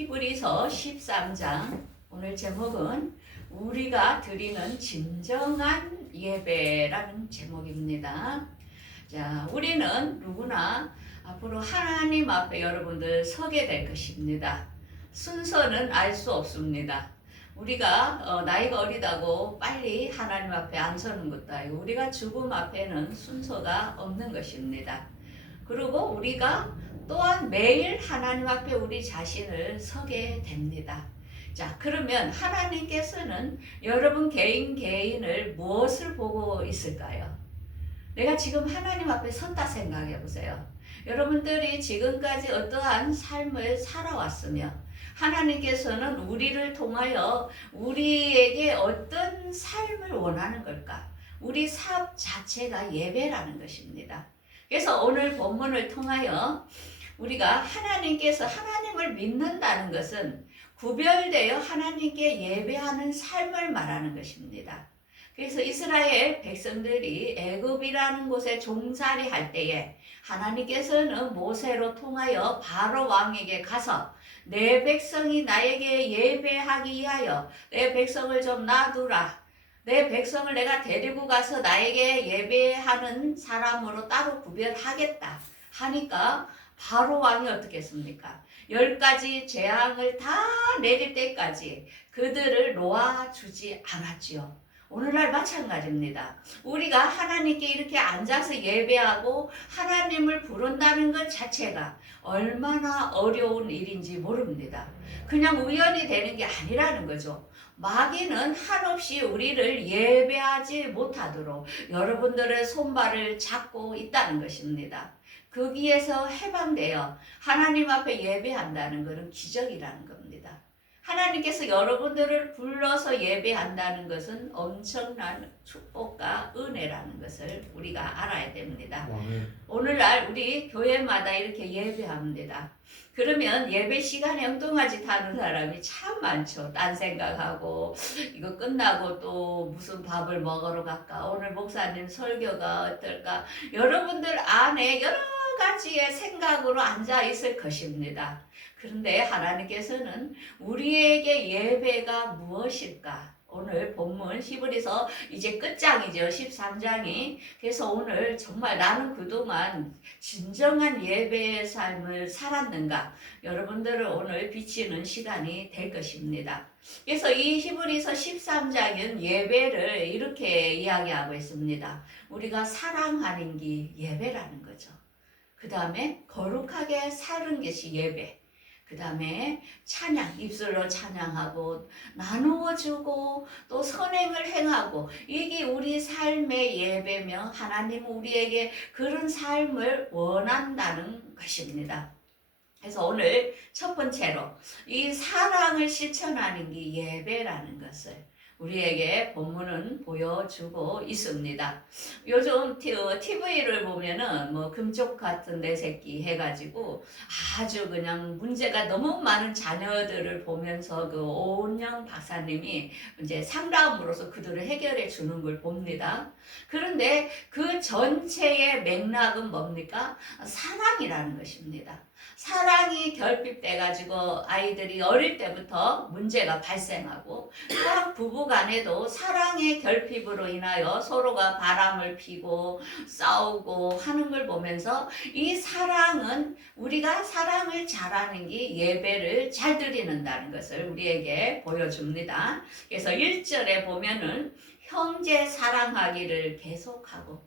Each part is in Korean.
히브리서 13장 오늘 제목은 우리가 드리는 진정한 예배라는 제목입니다. 자, 우리는 누구나 앞으로 하나님 앞에 여러분들 서게 될 것입니다. 순서는 알 수 없습니다. 우리가 나이가 어리다고 빨리 하나님 앞에 안 서는 것도 아니고 우리가 죽음 앞에는 순서가 없는 것입니다. 그리고 우리가 또한 매일 하나님 앞에 우리 자신을 서게 됩니다. 자, 그러면 하나님께서는 여러분 개인을 무엇을 보고 있을까요? 내가 지금 하나님 앞에 섰다 생각해 보세요. 여러분들이 지금까지 어떠한 삶을 살아왔으며 하나님께서는 우리를 통하여 우리에게 어떤 삶을 원하는 걸까? 우리 삶 자체가 예배라는 것입니다. 그래서 오늘 본문을 통하여 우리가 하나님께서 하나님을 믿는다는 것은 구별되어 하나님께 예배하는 삶을 말하는 것입니다. 그래서 이스라엘 백성들이 애굽이라는 곳에 종살이 할 때에 하나님께서는 모세로 통하여 바로 왕에게 가서 내 백성이 나에게 예배하기 위하여 내 백성을 좀 놔두라. 내 백성을 내가 데리고 가서 나에게 예배하는 사람으로 따로 구별하겠다 하니까 바로 왕이 어떻게 했습니까? 10가지 재앙을 다 내릴 때까지 그들을 놓아주지 않았지요. 오늘날 마찬가지입니다. 우리가 하나님께 이렇게 앉아서 예배하고 하나님을 부른다는 것 자체가 얼마나 어려운 일인지 모릅니다. 그냥 우연히 되는 게 아니라는 거죠. 마귀는 한없이 우리를 예배하지 못하도록 여러분들의 손발을 잡고 있다는 것입니다. 거기에서 해방되어 하나님 앞에 예배한다는 것은 기적이라는 겁니다. 하나님께서 여러분들을 불러서 예배한다는 것은 엄청난 축복과 은혜라는 것을 우리가 알아야 됩니다. 오늘날 우리 교회마다 이렇게 예배합니다. 그러면 예배 시간에 엉뚱하지 않은 사람이 참 많죠. 딴 생각하고 이거 끝나고 또 무슨 밥을 먹으러 갈까? 오늘 목사님 설교가 어떨까? 여러분들 안에 여러 가지의 생각으로 앉아 있을 것입니다. 그런데 하나님께서는 우리에게 예배가 무엇일까? 오늘 본문 히브리서 이제 끝장이죠. 13장이. 그래서 오늘 정말 나는 그동안 진정한 예배의 삶을 살았는가? 여러분들을 오늘 비치는 시간이 될 것입니다. 그래서 이 히브리서 13장은 예배를 이렇게 이야기하고 있습니다. 우리가 사랑하는 게 예배라는 거죠. 그 다음에 거룩하게 사는 것이 예배. 그 다음에 찬양, 입술로 찬양하고 나누어주고 또 선행을 행하고 이게 우리 삶의 예배며 하나님은 우리에게 그런 삶을 원한다는 것입니다. 그래서 오늘 첫 번째로 이 사랑을 실천하는 게 예배라는 것을 우리에게 본문은 보여주고 있습니다. 요즘 TV를 보면은 뭐 금쪽 같은 내 새끼 해가지고 아주 그냥 문제가 너무 많은 자녀들을 보면서 그 오은영 박사님이 이제 상담으로서 그들을 해결해 주는 걸 봅니다. 그런데 그 전체의 맥락은 뭡니까? 사랑이라는 것입니다. 사랑이 결핍돼가지고 아이들이 어릴 때부터 문제가 발생하고 또한 부부간에도 사랑의 결핍으로 인하여 서로가 바람을 피고 싸우고 하는 걸 보면서 이 사랑은 우리가 사랑을 잘하는 게 예배를 잘 드리는다는 것을 우리에게 보여줍니다. 그래서 1절에 보면은 형제 사랑하기를 계속하고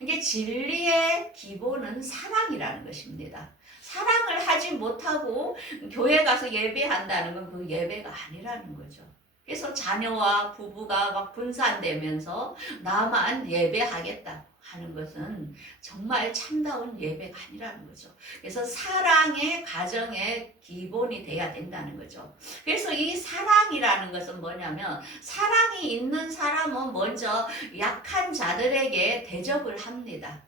이게 진리의 기본은 사랑이라는 것입니다. 사랑을 하지 못하고 교회 가서 예배한다는 건 그 예배가 아니라는 거죠. 그래서 자녀와 부부가 막 분산되면서 나만 예배하겠다 하는 것은 정말 참다운 예배가 아니라는 거죠. 그래서 사랑의 가정의 기본이 돼야 된다는 거죠. 그래서 이 사랑이라는 것은 뭐냐면 사랑이 있는 사람은 먼저 약한 자들에게 대접을 합니다.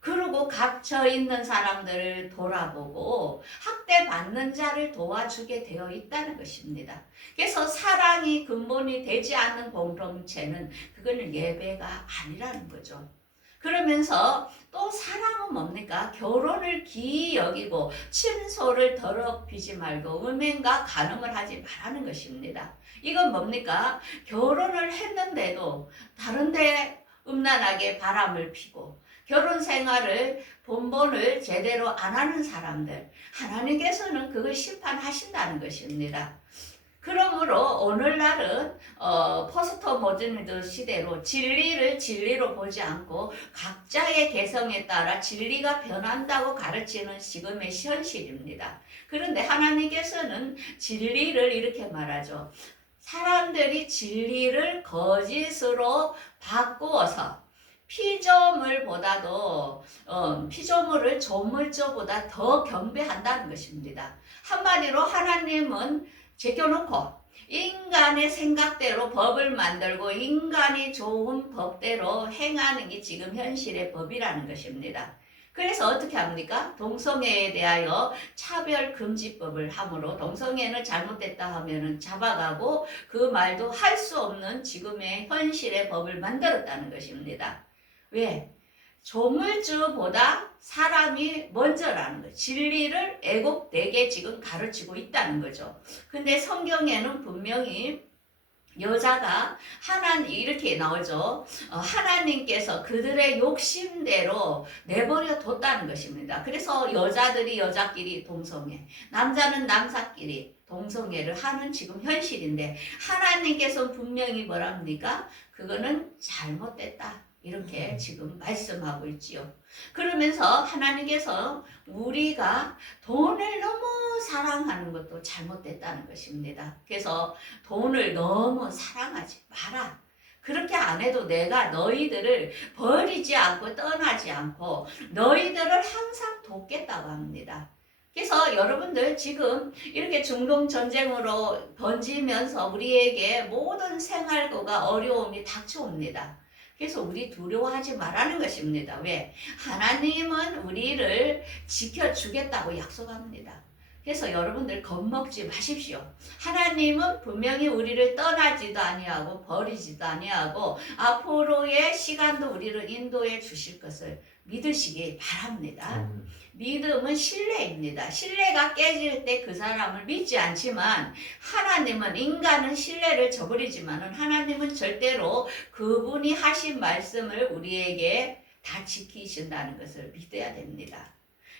그리고 갇혀 있는 사람들을 돌아보고 학대받는 자를 도와주게 되어 있다는 것입니다. 그래서 사랑이 근본이 되지 않는 공동체는 그거는 예배가 아니라는 거죠. 그러면서 또 사랑은 뭡니까? 결혼을 기이 여기고 침소를 더럽히지 말고 음행과 간음을 하지 말라는 것입니다. 이건 뭡니까? 결혼을 했는데도 다른데 음란하게 바람을 피고 결혼 생활을 본본을 제대로 안 하는 사람들, 하나님께서는 그걸 심판하신다는 것입니다. 그러므로 오늘날은 포스트 모더니즘 시대로 진리를 진리로 보지 않고 각자의 개성에 따라 진리가 변한다고 가르치는 지금의 현실입니다. 그런데 하나님께서는 진리를 이렇게 말하죠. 사람들이 진리를 거짓으로 바꾸어서 피조물을 조물조보다 더 경배한다는 것입니다. 한마디로 하나님은 제껴놓고 인간의 생각대로 법을 만들고 인간이 좋은 법대로 행하는 게 지금 현실의 법이라는 것입니다. 그래서 어떻게 합니까? 동성애에 대하여 차별금지법을 함으로 동성애는 잘못됐다 하면 잡아가고 그 말도 할 수 없는 지금의 현실의 법을 만들었다는 것입니다. 왜? 조물주보다 사람이 먼저라는 거예요. 진리를 애곡되게 지금 가르치고 있다는 거죠. 근데 성경에는 분명히 여자가 이렇게 나오죠. 하나님께서 그들의 욕심대로 내버려 뒀다는 것입니다. 그래서 여자들이 여자끼리 동성애, 남자는 남자끼리 동성애를 하는 지금 현실인데 하나님께서 분명히 뭐랍니까? 그거는 잘못됐다. 이렇게 지금 말씀하고 있지요. 그러면서 하나님께서 우리가 돈을 너무 사랑하는 것도 잘못됐다는 것입니다. 그래서 돈을 너무 사랑하지 마라. 그렇게 안 해도 내가 너희들을 버리지 않고 떠나지 않고 너희들을 항상 돕겠다고 합니다. 그래서 여러분들 지금 이렇게 중동 전쟁으로 번지면서 우리에게 모든 생활고가 어려움이 닥쳐옵니다. 그래서 우리 두려워하지 말라는 것입니다. 왜? 하나님은 우리를 지켜주겠다고 약속합니다. 그래서 여러분들 겁먹지 마십시오. 하나님은 분명히 우리를 떠나지도 아니하고 버리지도 아니하고 앞으로의 시간도 우리를 인도해 주실 것을 믿으시기 바랍니다. 믿음은 신뢰입니다. 신뢰가 깨질 때 그 사람을 믿지 않지만 하나님은 인간은 신뢰를 저버리지만 하나님은 절대로 그분이 하신 말씀을 우리에게 다 지키신다는 것을 믿어야 됩니다.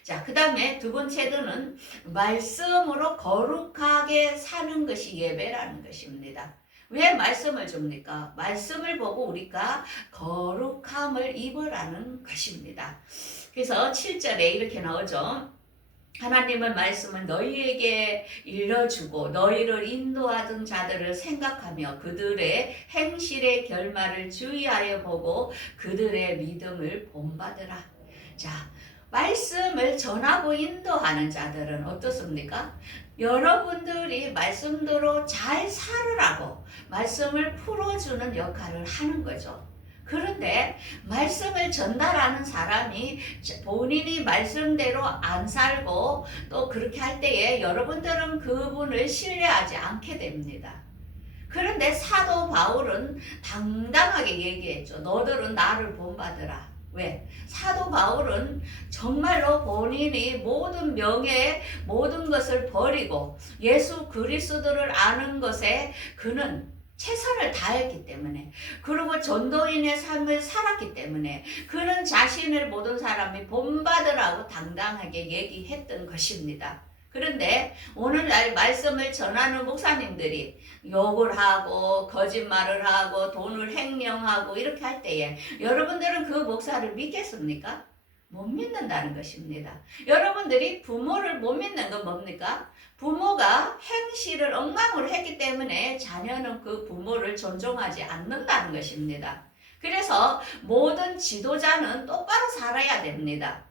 자, 그 다음에 두 번째로는 말씀으로 거룩하게 사는 것이 예배라는 것입니다. 왜 말씀을 줍니까? 말씀을 보고 우리가 거룩함을 입으라는 것입니다. 그래서 7절에 이렇게 나오죠. 하나님의 말씀은 너희에게 일러주고 너희를 인도하던 자들을 생각하며 그들의 행실의 결말을 주의하여 보고 그들의 믿음을 본받으라. 자, 말씀을 전하고 인도하는 자들은 어떻습니까? 여러분들이 말씀대로 잘 살으라고 말씀을 풀어주는 역할을 하는 거죠. 그런데 말씀을 전달하는 사람이 본인이 말씀대로 안 살고 또 그렇게 할 때에 여러분들은 그분을 신뢰하지 않게 됩니다. 그런데 사도 바울은 당당하게 얘기했죠. 너들은 나를 본받으라. 왜? 사도 바울은 정말로 본인이 모든 명예, 모든 것을 버리고 예수 그리스도를 아는 것에 그는 최선을 다했기 때문에 그리고 전도인의 삶을 살았기 때문에 그는 자신을 모든 사람이 본받으라고 당당하게 얘기했던 것입니다. 그런데 오늘날 말씀을 전하는 목사님들이 욕을 하고 거짓말을 하고 돈을 횡령하고 이렇게 할 때에 여러분들은 그 목사를 믿겠습니까? 못 믿는다는 것입니다. 여러분들이 부모를 못 믿는 건 뭡니까? 부모가 행실을 엉망으로 했기 때문에 자녀는 그 부모를 존중하지 않는다는 것입니다. 그래서 모든 지도자는 똑바로 살아야 됩니다.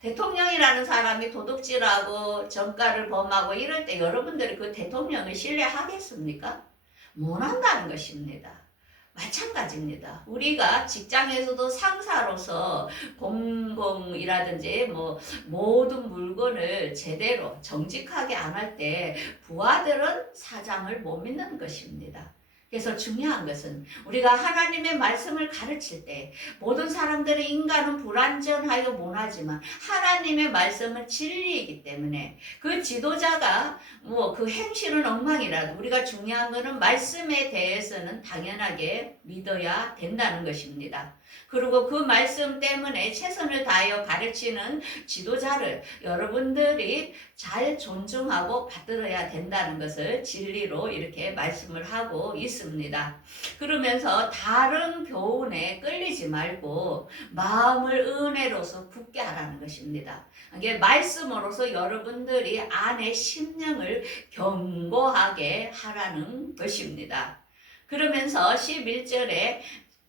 대통령이라는 사람이 도둑질하고 정가를 범하고 이럴 때 여러분들이 그 대통령을 신뢰하겠습니까? 못 한다는 것입니다. 마찬가지입니다. 우리가 직장에서도 상사로서 공공이라든지 모든 물건을 제대로 정직하게 안 할 때 부하들은 사장을 못 믿는 것입니다. 그래서 중요한 것은 우리가 하나님의 말씀을 가르칠 때 모든 사람들의 인간은 불완전하여 못하지만 하나님의 말씀은 진리이기 때문에 그 지도자가 뭐 그 행실은 엉망이라도 우리가 중요한 것은 말씀에 대해서는 당연하게 믿어야 된다는 것입니다. 그리고 그 말씀 때문에 최선을 다하여 가르치는 지도자를 여러분들이 잘 존중하고 받들어야 된다는 것을 진리로 이렇게 말씀을 하고 있습니다. 그러면서 다른 교훈에 끌리지 말고 마음을 은혜로서 굳게 하라는 것입니다. 이게 말씀으로서 여러분들이 안에 심령을 견고하게 하라는 것입니다. 그러면서 11절에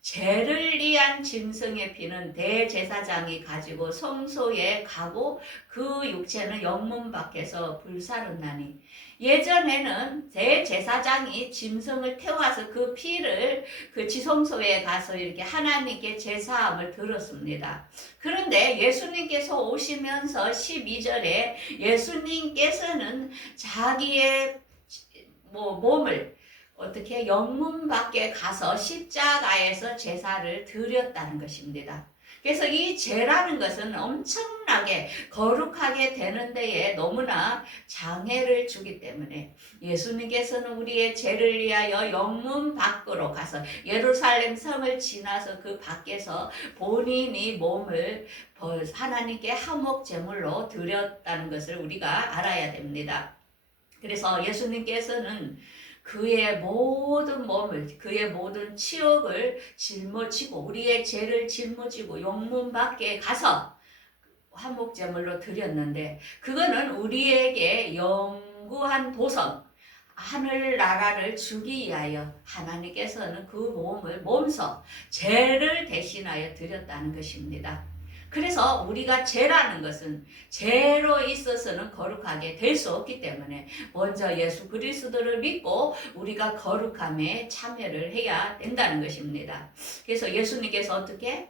죄를 위한 짐승의 피는 대제사장이 가지고 성소에 가고 그 육체는 영문 밖에서 불사르나니, 예전에는 대제사장이 짐승을 태워서 그 피를 그 지성소에 가서 이렇게 하나님께 제사함을 들었습니다. 그런데 예수님께서 오시면서 12절에 예수님께서는 자기의 몸을 어떻게 영문 밖에 가서 십자가에서 제사를 드렸다는 것입니다. 그래서 이 죄라는 것은 엄청나게 거룩하게 되는 데에 너무나 장애를 주기 때문에 예수님께서는 우리의 죄를 위하여 영문 밖으로 가서 예루살렘 성을 지나서 그 밖에서 본인이 몸을 하나님께 화목 제물로 드렸다는 것을 우리가 알아야 됩니다. 그래서 예수님께서는 그의 모든 몸을, 그의 모든 치욕을 짊어지고 우리의 죄를 짊어지고 영문 밖에 가서 화목제물로 드렸는데, 그거는 우리에게 영구한 보석, 하늘나라를 주기 위하여 하나님께서는 그 몸서 죄를 대신하여 드렸다는 것입니다. 그래서 우리가 죄라는 것은 죄로 있어서는 거룩하게 될 수 없기 때문에 먼저 예수 그리스도를 믿고 우리가 거룩함에 참여를 해야 된다는 것입니다. 그래서 예수님께서 어떻게?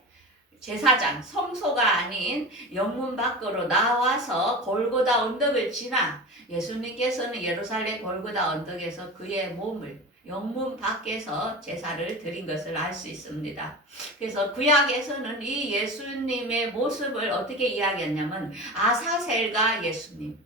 제사장, 성소가 아닌 영문 밖으로 나와서 골고다 언덕을 지나 예수님께서는 예루살렘 골고다 언덕에서 그의 몸을 영문 밖에서 제사를 드린 것을 알 수 있습니다. 그래서 구약에서는 이 예수님의 모습을 어떻게 이야기했냐면, 아사셀과 예수님,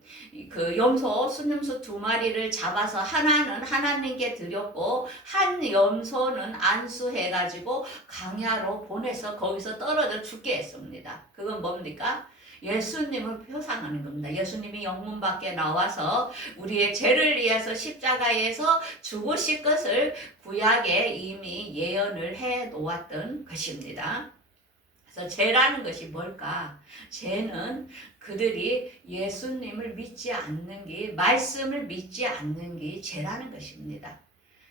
그 염소, 순염소 2마리를 잡아서 하나는 하나님께 드렸고 한 염소는 안수해가지고 강야로 보내서 거기서 떨어져 죽게 했습니다. 그건 뭡니까? 예수님을 표상하는 겁니다. 예수님이 영문 밖에 나와서 우리의 죄를 위해서 십자가에서 죽으실 것을 구약에 이미 예언을 해 놓았던 것입니다. 그래서 죄라는 것이 뭘까? 죄는 그들이 예수님을 믿지 않는 게, 말씀을 믿지 않는 게 죄라는 것입니다.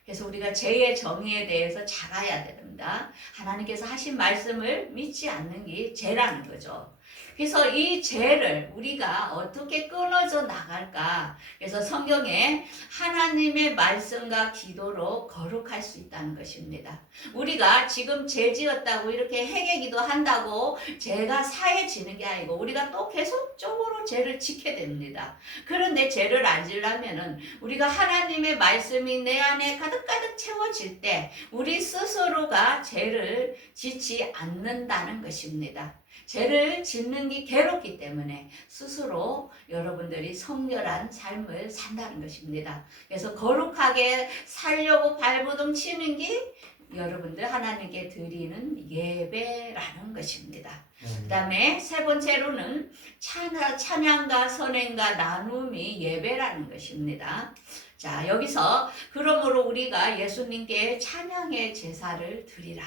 그래서 우리가 죄의 정의에 대해서 잘 알아야 됩니다. 하나님께서 하신 말씀을 믿지 않는 게 죄라는 거죠. 그래서 이 죄를 우리가 어떻게 끊어져 나갈까? 그래서 성경에 하나님의 말씀과 기도로 거룩할 수 있다는 것입니다. 우리가 지금 죄 지었다고 이렇게 회개기도 한다고 죄가 사해지는 게 아니고 우리가 또 계속적으로 죄를 지게 됩니다. 그런데 죄를 안 지려면은 우리가 하나님의 말씀이 내 안에 가득가득 채워질 때 우리 스스로가 죄를 짓지 않는다는 것입니다. 죄를 짓는 게 괴롭기 때문에 스스로 여러분들이 성결한 삶을 산다는 것입니다. 그래서 거룩하게 살려고 발버둥 치는 게 여러분들 하나님께 드리는 예배라는 것입니다. 그 다음에 세 번째로는 찬양과 선행과 나눔이 예배라는 것입니다. 자, 여기서 그러므로 우리가 예수님께 찬양의 제사를 드리라.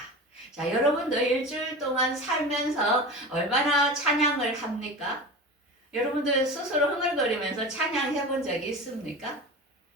자, 여러분들 일주일 동안 살면서 얼마나 찬양을 합니까? 여러분들 스스로 흥얼거리면서 찬양해 본 적이 있습니까?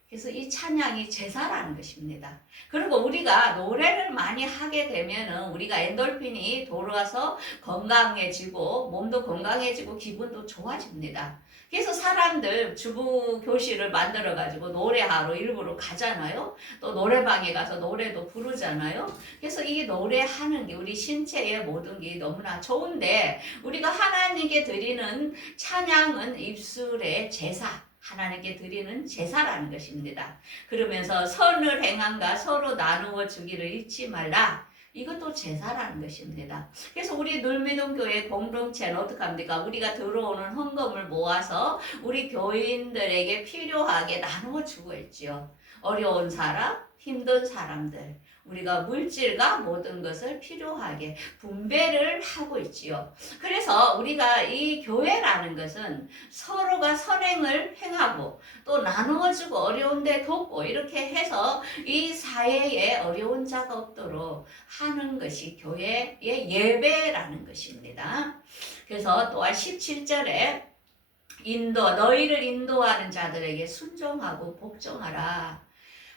그래서 이 찬양이 제사라는 것입니다. 그리고 우리가 노래를 많이 하게 되면은 우리가 엔돌핀이 돌아서 건강해지고 몸도 건강해지고 기분도 좋아집니다. 그래서 사람들 주부 교실을 만들어 가지고 노래하러 일부러 가잖아요. 또 노래방에 가서 노래도 부르잖아요. 그래서 이 노래하는 게 우리 신체의 모든 게 너무나 좋은데, 우리가 하나님께 드리는 찬양은 입술의 제사, 하나님께 드리는 제사라는 것입니다. 그러면서 선을 행함과 서로 나누어 주기를 잊지 말라. 이것도 제사라는 것입니다. 그래서 우리 놀미동교회 공동체는 어떻게 합니까? 우리가 들어오는 헌금을 모아서 우리 교인들에게 필요하게 나누어 주고 있지요. 어려운 사람, 힘든 사람들, 우리가 물질과 모든 것을 필요하게 분배를 하고 있지요. 그래서 우리가 이 교회라는 것은 서로가 선행을 행하고 또 나누어주고 어려운데 돕고 이렇게 해서 이 사회에 어려운 자가 없도록 하는 것이 교회의 예배라는 것입니다. 그래서 또한 17절에 너희를 인도하는 자들에게 순종하고 복종하라.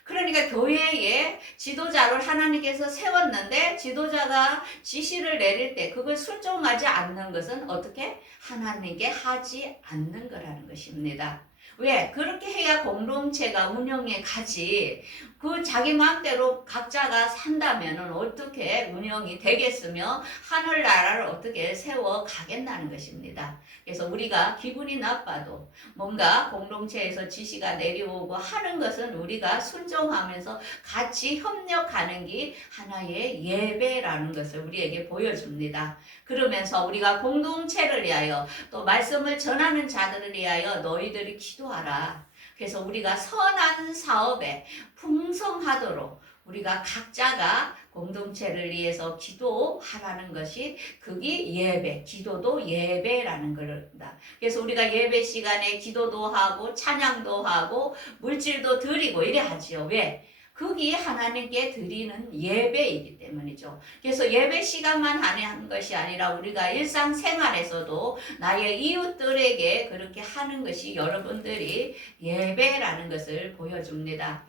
그러니까 교회의 지도자를 하나님께서 세웠는데 지도자가 지시를 내릴 때 그걸 순종하지 않는 것은 어떻게? 하나님께 하지 않는 거라는 것입니다. 왜? 그렇게 해야 공동체가 운영에 가지. 그 자기 마음대로 각자가 산다면 어떻게 운영이 되겠으며 하늘나라를 어떻게 세워 가겠다는 것입니다. 그래서 우리가 기분이 나빠도 뭔가 공동체에서 지시가 내려오고 하는 것은 우리가 순종하면서 같이 협력하는 게 하나의 예배라는 것을 우리에게 보여줍니다. 그러면서 우리가 공동체를 위하여 또 말씀을 전하는 자들을 위하여 너희들이 기도하라. 그래서 우리가 선한 사업에 풍성하도록 우리가 각자가 공동체를 위해서 기도하라는 것이 그게 예배, 기도도 예배라는 겁니다. 그래서 우리가 예배 시간에 기도도 하고 찬양도 하고 물질도 드리고 이래 하지요. 왜? 그게 하나님께 드리는 예배이기 때문이죠. 그래서 예배 시간만 하는 것이 아니라 우리가 일상생활에서도 나의 이웃들에게 그렇게 하는 것이 여러분들이 예배라는 것을 보여줍니다.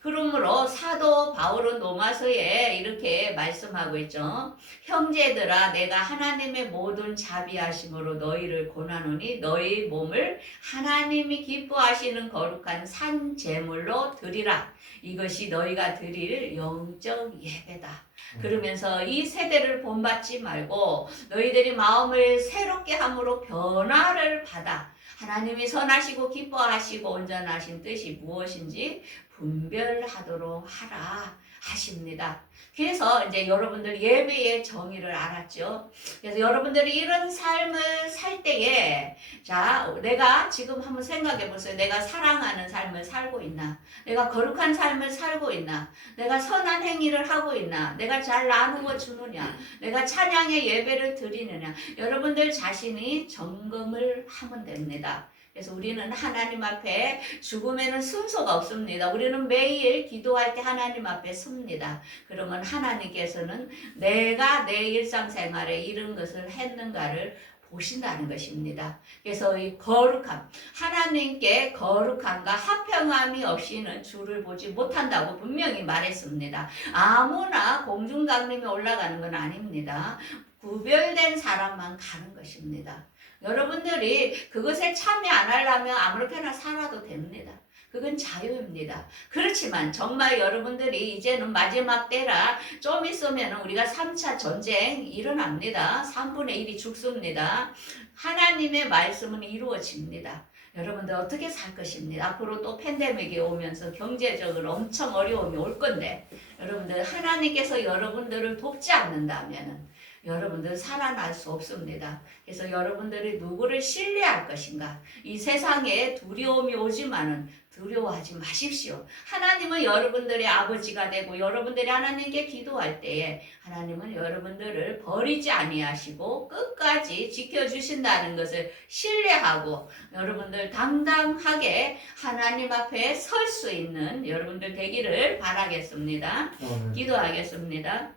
그러므로 사도 바울은 로마서에 이렇게 말씀하고 있죠. 형제들아 내가 하나님의 모든 자비하심으로 너희를 권하노니 너희 몸을 하나님이 기뻐하시는 거룩한 산 제물로 드리라. 이것이 너희가 드릴 영적 예배다. 그러면서 이 세대를 본받지 말고 너희들이 마음을 새롭게 함으로 변화를 받아 하나님이 선하시고 기뻐하시고 온전하신 뜻이 무엇인지 분별하도록 하라 하십니다. 그래서 이제 여러분들 예배의 정의를 알았죠. 그래서 여러분들이 이런 삶을 살 때에 자 내가 지금 한번 생각해 보세요. 내가 사랑하는 삶을 살고 있나? 내가 거룩한 삶을 살고 있나? 내가 선한 행위를 하고 있나? 내가 잘 나누어 주느냐? 내가 찬양의 예배를 드리느냐? 여러분들 자신이 점검을 하면 됩니다. 그래서 우리는 하나님 앞에 죽음에는 순서가 없습니다. 우리는 매일 기도할 때 하나님 앞에 섭니다. 그러면 하나님께서는 내가 내 일상생활에 이런 것을 했는가를 보신다는 것입니다. 그래서 이 거룩함, 하나님께 거룩함과 화평함이 없이는 주를 보지 못한다고 분명히 말했습니다. 아무나 공중강림에 올라가는 건 아닙니다. 구별된 사람만 가는 것입니다. 여러분들이 그것에 참여 안 하려면 아무렇게나 살아도 됩니다. 그건 자유입니다. 그렇지만 정말 여러분들이 이제는 마지막 때라 좀 있으면 우리가 3차 전쟁 일어납니다. 3분의 1이 죽습니다. 하나님의 말씀은 이루어집니다. 여러분들 어떻게 살 것입니다. 앞으로 또 팬데믹이 오면서 경제적으로 엄청 어려움이 올 건데 여러분들 하나님께서 여러분들을 돕지 않는다면 여러분들 살아날 수 없습니다. 그래서 여러분들이 누구를 신뢰할 것인가? 이 세상에 두려움이 오지만은 두려워하지 마십시오. 하나님은 여러분들의 아버지가 되고 여러분들이 하나님께 기도할 때에 하나님은 여러분들을 버리지 아니하시고 끝까지 지켜주신다는 것을 신뢰하고 여러분들 당당하게 하나님 앞에 설 수 있는 여러분들 되기를 바라겠습니다. 기도하겠습니다.